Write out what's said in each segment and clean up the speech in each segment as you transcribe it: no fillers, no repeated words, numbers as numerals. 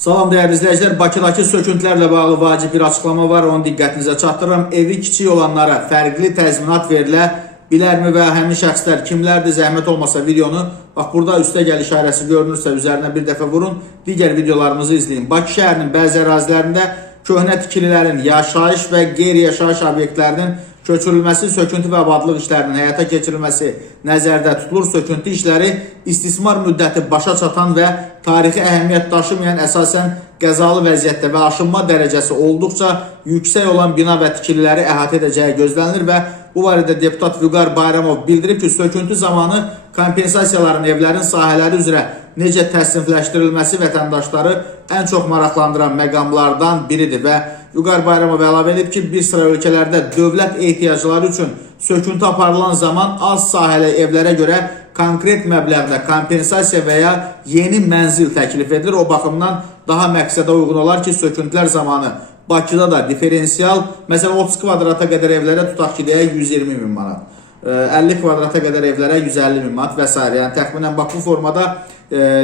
Salam dəyərli izləyicilər, Bakıdakı söküntülərlə bağlı vacib bir açıqlama var, onu diqqətinizə çatdırıram. Evi kiçik olanlara fərqli təzminat verilə bilərmi və həmin şəxslər kimlərdir? Zəhmət olmasa videonu, bax burada üstə gəl işarəsi görünürsə üzərinə bir dəfə vurun, digər videolarımızı izləyin. Bakı şəhərinin bəzi ərazilərində köhnə tikililərin, yaşayış və qeyri-yaşayış obyektlərinin köçürülməsi, söküntü və abadlıq işlərinin həyata keçirilməsi nəzərdə tutulur. Söküntü işləri istismar müddəti başa çatan və tarixi əhəmiyyət daşımayan, əsasən qəzalı vəziyyətdə və aşınma dərəcəsi olduqca yüksək olan bina və tikililəri əhatə edəcəyi gözlənilir və bu barədə deputat Vüqar Bayramov bildirib ki, söküntü zamanı kompensasiyaların evlərin sahələri üzrə necə təsnifləşdirilməsi vətəndaşları ən çox maraqlandıran məqamlardan biridir və Vüqar Bayramov əlavə edib ki, bir sıra ölkələrdə dövlət ehtiyacları üçün söküntü aparılan zaman az sahəli evlərə görə konkret məbləğdə kompensasiya və ya yeni mənzil təklif edilir. O baxımdan daha məqsədə uyğun olar ki, söküntülər zamanı Bakıda da diferensial, məsələn 30 kvadrata qədər evlərə tutaq ki, deyək 120 min manat, 50 kvadrata qədər evlərə 150 min manat və s. Yəni təxminən bax bu formada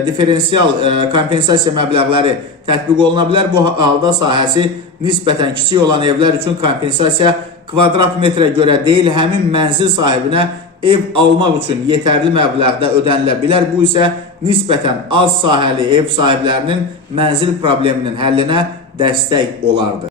diferensial kompensasiya məbləğləri tətbiq oluna bilər. Bu halda sahəsi nisbətən kiçik olan evlər üçün kompensasiya kvadrat metrə görə deyil, həmin mənzil sahibinə ev almaq üçün yetərli məbləğdə ödənilə bilər. Bu isə nisbətən az sahəli ev sahiblərinin mənzil probleminin həllinə dəstək olardı.